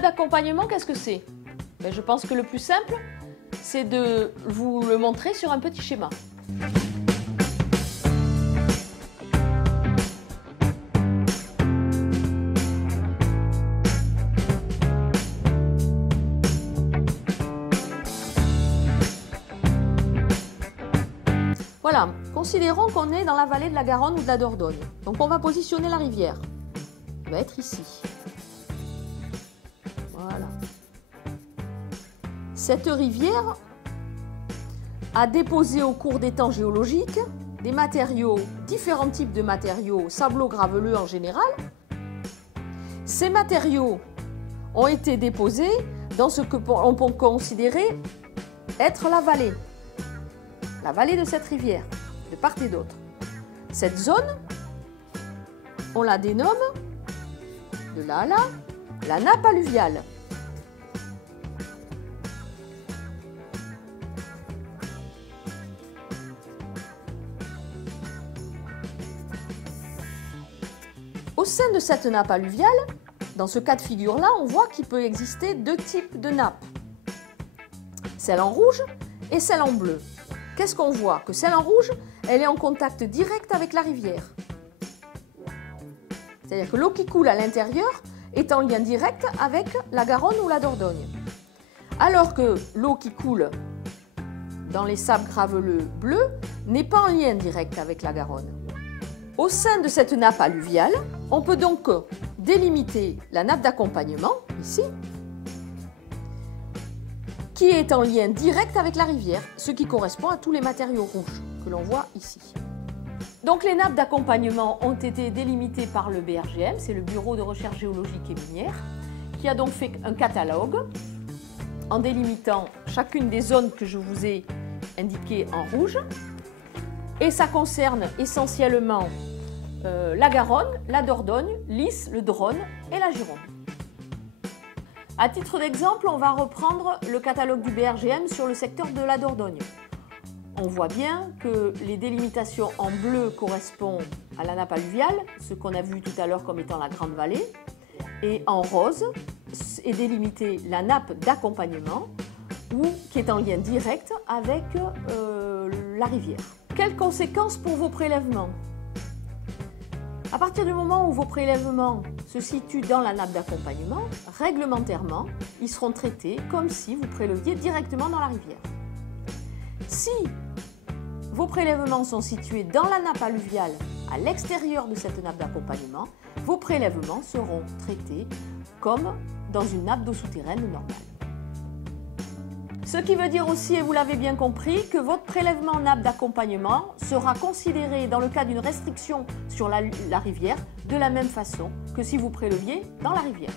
nappe d'accompagnement, qu'est-ce que c'est? Ben, je pense que le plus simple, c'est de vous le montrer sur un petit schéma. Voilà, considérons qu'on est dans la vallée de la Garonne ou de la Dordogne. Donc on va positionner la rivière. Elle va être ici. Voilà. Cette rivière a déposé au cours des temps géologiques des matériaux, différents types de matériaux, sablo-graveleux en général. Ces matériaux ont été déposés dans ce que l'on peut considérer être la vallée de cette rivière, de part et d'autre. Cette zone, on la dénomme, de là à là, la nappe alluviale. Au sein de cette nappe alluviale, dans ce cas de figure-là, on voit qu'il peut exister deux types de nappes. Celle en rouge et celle en bleu. Qu'est-ce qu'on voit? Que celle en rouge, elle est en contact direct avec la rivière. C'est-à-dire que l'eau qui coule à l'intérieur est en lien direct avec la Garonne ou la Dordogne. Alors que l'eau qui coule dans les sables graveleux bleus n'est pas en lien direct avec la Garonne. Au sein de cette nappe alluviale, on peut donc délimiter la nappe d'accompagnement, ici, qui est en lien direct avec la rivière, ce qui correspond à tous les matériaux rouges que l'on voit ici. Donc les nappes d'accompagnement ont été délimitées par le BRGM, c'est le Bureau de recherche géologique et minière, qui a donc fait un catalogue en délimitant chacune des zones que je vous ai indiquées en rouge. Et ça concerne essentiellement la Garonne, la Dordogne, l'Is, le Dronne et la Gironde. À titre d'exemple, on va reprendre le catalogue du BRGM sur le secteur de la Dordogne. On voit bien que les délimitations en bleu correspondent à la nappe alluviale, ce qu'on a vu tout à l'heure comme étant la Grande Vallée, et en rose est délimitée la nappe d'accompagnement, qui est en lien direct avec la rivière. Quelles conséquences pour vos prélèvements? À partir du moment où vos prélèvements se situent dans la nappe d'accompagnement, réglementairement, ils seront traités comme si vous préleviez directement dans la rivière. Si vos prélèvements sont situés dans la nappe alluviale, à l'extérieur de cette nappe d'accompagnement, vos prélèvements seront traités comme dans une nappe d'eau souterraine normale. Ce qui veut dire aussi, et vous l'avez bien compris, que votre prélèvement en nappe d'accompagnement sera considéré dans le cas d'une restriction sur la rivière de la même façon que si vous préleviez dans la rivière.